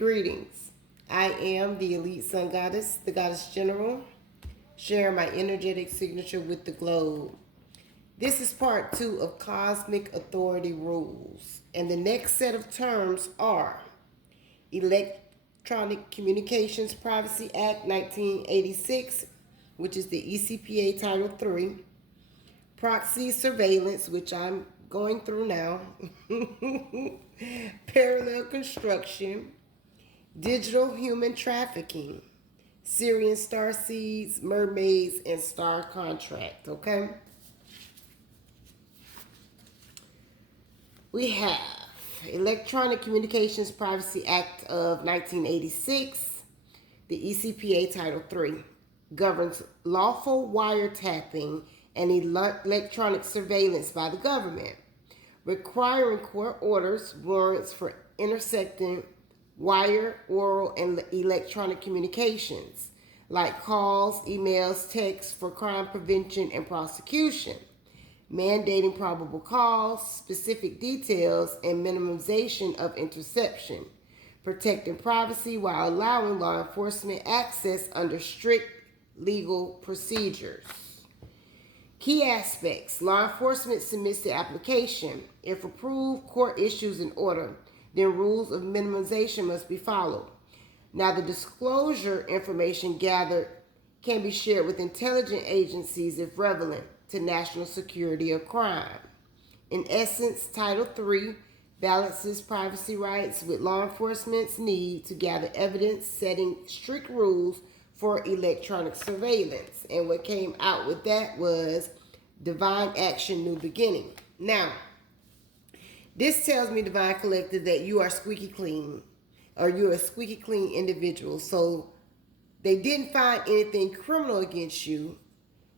Greetings. I am the Elite Sun Goddess, the Goddess General, sharing my energetic signature with the globe. This is part 2 of Cosmic Authority Rules, and the next set of terms are Electronic Communications Privacy Act 1986, which is the ECPA Title 3, proxy surveillance, which I'm going through now, parallel construction, digital human trafficking, Syrian star seeds, mermaids, and star contract, okay? We have Electronic Communications Privacy Act of 1986, the ECPA Title 3, governs lawful wiretapping and electronic surveillance by the government, requiring court orders, warrants for intersecting wire, oral, and electronic communications, like calls, emails, texts for crime prevention and prosecution, mandating probable cause, specific details, and minimization of interception, protecting privacy while allowing law enforcement access under strict legal procedures. Key aspects. Law enforcement submits the application. If approved, court issues an order. Then rules of minimization must be followed. Now, the disclosure information gathered can be shared with intelligence agencies if relevant to national security or crime. In essence, Title III balances privacy rights with law enforcement's need to gather evidence, setting strict rules for electronic surveillance. And what came out with that was Divine Action, New Beginning. Now, this tells me, Divine Collective, that you are squeaky clean, or you're a squeaky clean individual. So they didn't find anything criminal against you.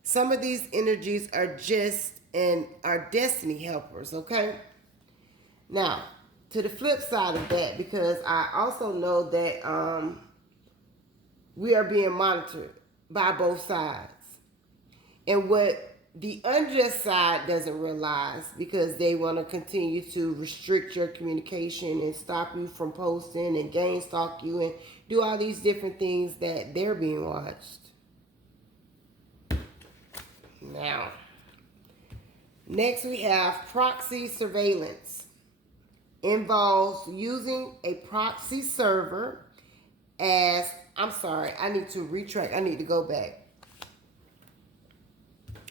Some of these energies are just and are destiny helpers, okay? Now, to the flip side of that, because I also know that we are being monitored by both sides. And what the unjust side doesn't realize, because they want to continue to restrict your communication and stop you from posting and gang stalk you and do all these different things, that they're being watched. Now, next we have proxy surveillance. Involves using a proxy server as, I'm sorry, I need to retract. I need to go back.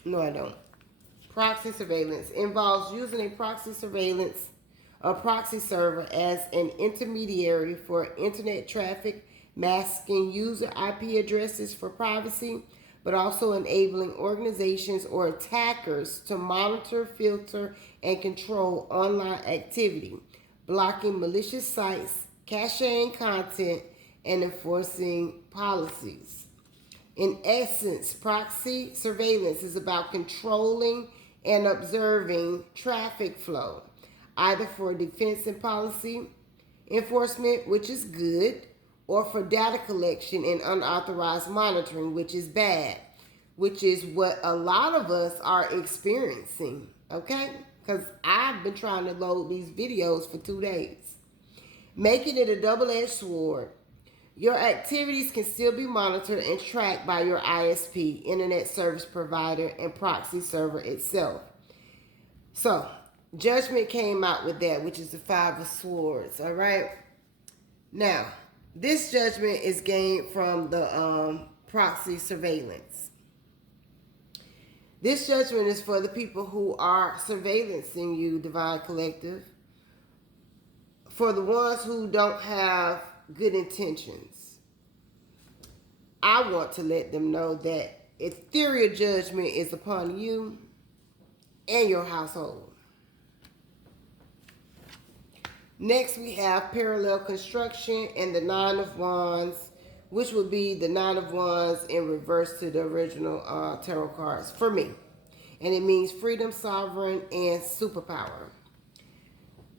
No, I don't. Proxy surveillance involves using a proxy server as an intermediary for internet traffic, masking user IP addresses for privacy, but also enabling organizations or attackers to monitor, filter, and control online activity, blocking malicious sites, caching content, and enforcing policies. In essence, proxy surveillance is about controlling and observing traffic flow, either for defense and policy enforcement, which is good, or for data collection and unauthorized monitoring, which is bad, which is what a lot of us are experiencing, okay? Because I've been trying to load these videos for 2 days. Making it a double-edged sword. Your activities can still be monitored and tracked by your ISP, Internet Service Provider, and proxy server itself. So, Judgment came out with that, which is the 5 of Swords, all right? Now, this judgment is gained from the proxy surveillance. This judgment is for the people who are surveillancing you, Divine Collective. For the ones who don't have good intentions, I want to let them know that ethereal judgment is upon you and your household. Next, we have parallel construction and the 9 of Wands, which would be the 9 of Wands in reverse to the original tarot cards for me. And it means freedom, sovereign, and superpower.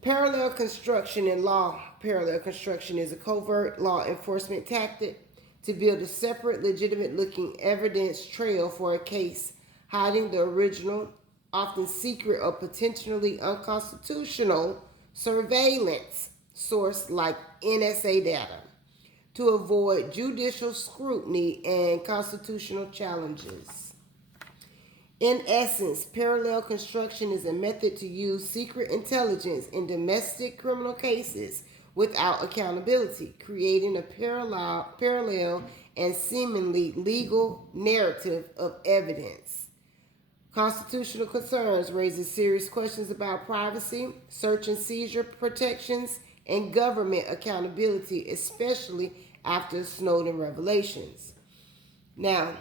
Parallel construction in law. Parallel construction is a covert law enforcement tactic to build a separate, legitimate-looking evidence trail for a case, hiding the original, often secret or potentially unconstitutional surveillance source like NSA data to avoid judicial scrutiny and constitutional challenges. In essence, parallel construction is a method to use secret intelligence in domestic criminal cases without accountability, creating a parallel and seemingly legal narrative of evidence. Constitutional concerns raises serious questions about privacy, search and seizure protections, and government accountability, especially after Snowden revelations. Now,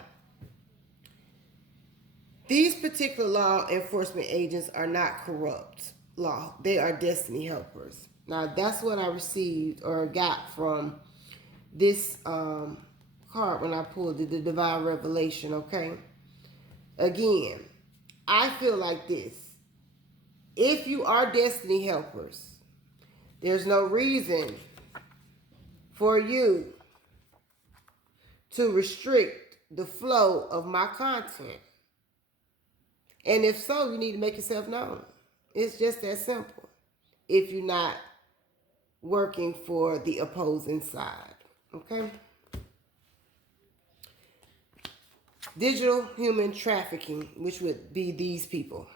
these particular law enforcement agents are not corrupt law. They are destiny helpers. Now, that's what I received or got from this card when I pulled the divine revelation, okay? Again, I feel like this. If you are destiny helpers, there's no reason for you to restrict the flow of my content. And if so, you need to make yourself known. It's just that simple. If you're not working for the opposing side, okay? Digital human trafficking, which would be these people,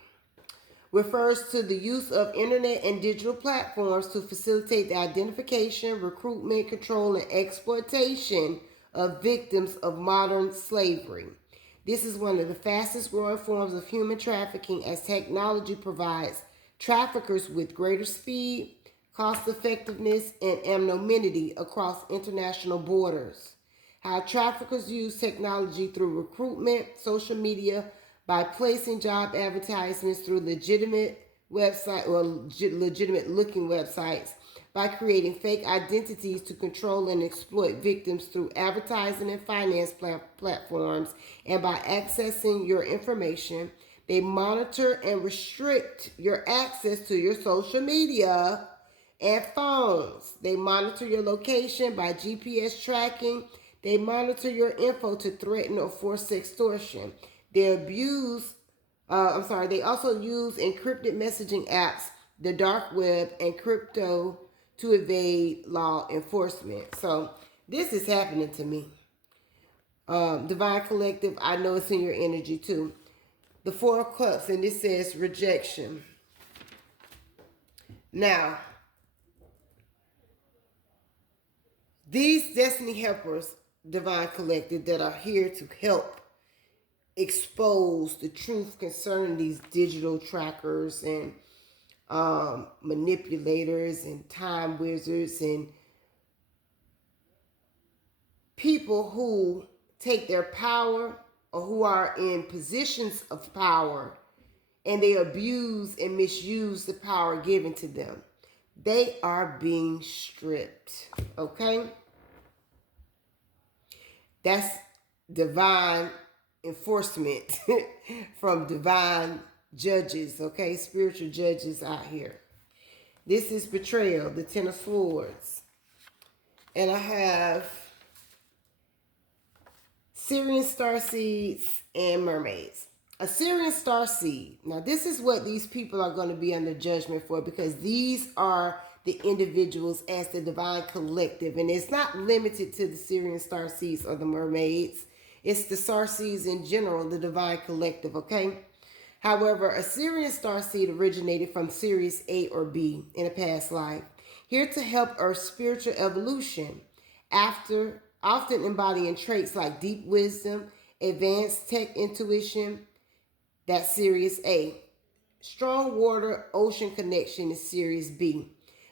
refers to the use of internet and digital platforms to facilitate the identification, recruitment, control, and exploitation of victims of modern slavery. This is one of the fastest growing forms of human trafficking as technology provides traffickers with greater speed, cost effectiveness, and anonymity across international borders. How traffickers use technology through recruitment, social media, by placing job advertisements through legitimate website or legitimate looking websites, by creating fake identities to control and exploit victims through advertising and finance platforms, and by accessing your information. They monitor and restrict your access to your social media and phones. They monitor your location by GPS tracking. They monitor your info to threaten or force extortion. They also use encrypted messaging apps, the dark web, and crypto to evade law enforcement. So this is happening to me. Divine Collective, I know it's in your energy too. The Four of Cups, and this says rejection. Now, these destiny helpers, Divine Collective, that are here to help expose the truth concerning these digital trackers and manipulators and time wizards and people who take their power or who are in positions of power and they abuse and misuse the power given to them. They are being stripped, okay? That's divine enforcement from divine judges, okay? Spiritual judges out here. This is betrayal, the Ten of Swords. And I have Syrian starseeds and mermaids. A Syrian starseed. Now, this is what these people are going to be under judgment for, because these are the individuals as the divine collective. And it's not limited to the Syrian starseeds or the mermaids. It's the starseeds in general, the divine collective, okay? However, a Syrian starseed originated from Sirius A or B in a past life, here to help Earth's spiritual evolution, after often embodying traits like deep wisdom, advanced tech intuition. That's Sirius A. Strong water ocean connection is Sirius B.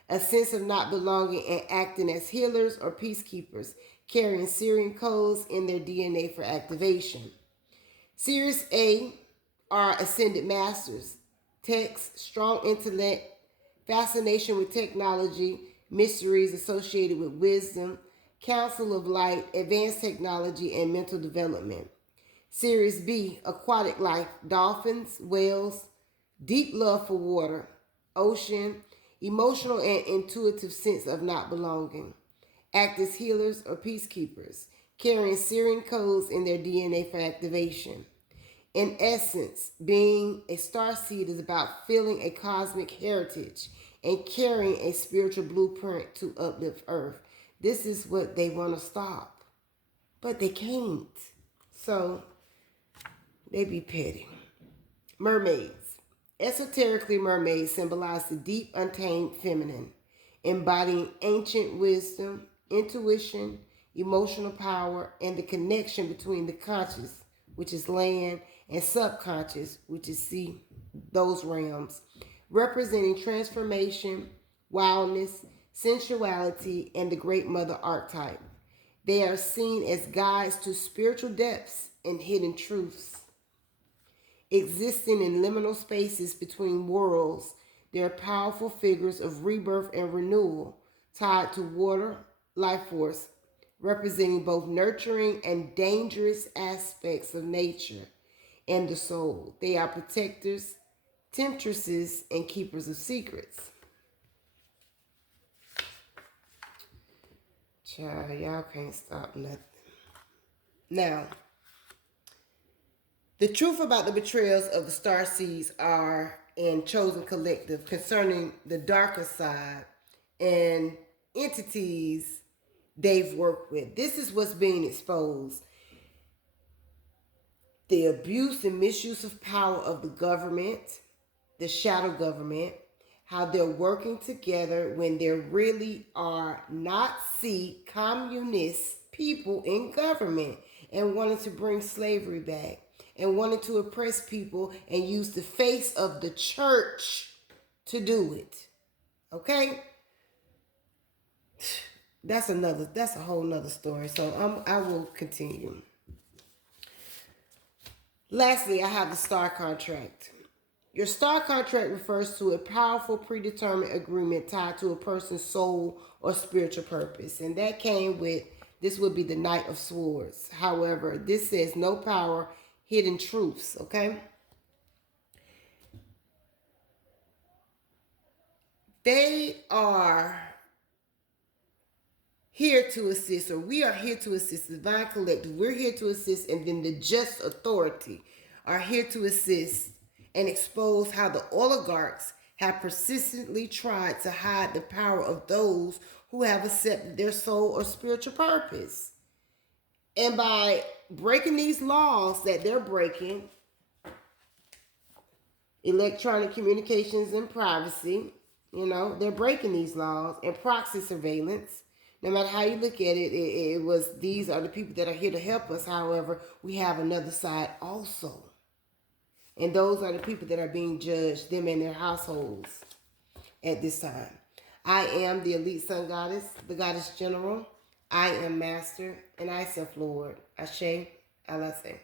A sense of not belonging and acting as healers or peacekeepers, carrying Syrian codes in their DNA for activation. Sirius A are ascended masters, texts, strong intellect, fascination with technology, mysteries associated with wisdom, counsel of light, advanced technology, and mental development. Sirius B, aquatic life, dolphins, whales, deep love for water, ocean, emotional and intuitive sense of not belonging. Act as healers or peacekeepers, carrying Syrian codes in their DNA for activation. In essence, being a starseed is about feeling a cosmic heritage and carrying a spiritual blueprint to uplift Earth. This is what they want to stop, but they can't. So they be petty. Mermaids. Esoterically, mermaids symbolize the deep, untamed feminine, embodying ancient wisdom, intuition, emotional power, and the connection between the conscious, which is land, and subconscious, which is sea, those realms, representing transformation, wildness, sensuality, and the great mother archetype. They are seen as guides to spiritual depths and hidden truths. Existing in liminal spaces between worlds, they are powerful figures of rebirth and renewal, tied to water, life force, representing both nurturing and dangerous aspects of nature and the soul. They are protectors, temptresses, and keepers of secrets. Child, y'all can't stop nothing. Now, the truth about the betrayals of the star seeds are in Chosen Collective concerning the darker side and entities they've worked with. This is what's being exposed. The abuse and misuse of power of the government, the shadow government, how they're working together when there really are Nazi communist people in government and wanting to bring slavery back and wanting to oppress people and use the face of the church to do it. Okay? That's a whole nother story. So I will continue. Lastly, I have the star contract. Your star contract refers to a powerful predetermined agreement tied to a person's soul or spiritual purpose. And that came with, this would be the Knight of Swords. However, this says no power, hidden truths, okay? They are here to assist, or we are here to assist the Divine Collective. We're here to assist, and then the Just Authority are here to assist and expose how the oligarchs have persistently tried to hide the power of those who have accepted their soul or spiritual purpose. And by breaking these laws that they're breaking, electronic communications and privacy, they're breaking these laws, and proxy surveillance. No matter how you look at it, these are the people that are here to help us. However, we have another side also. And those are the people that are being judged, them and their households at this time. I am the Elite Sun Goddess, the Goddess General. I am Master, and I self Lord. Ashe, Alaseh.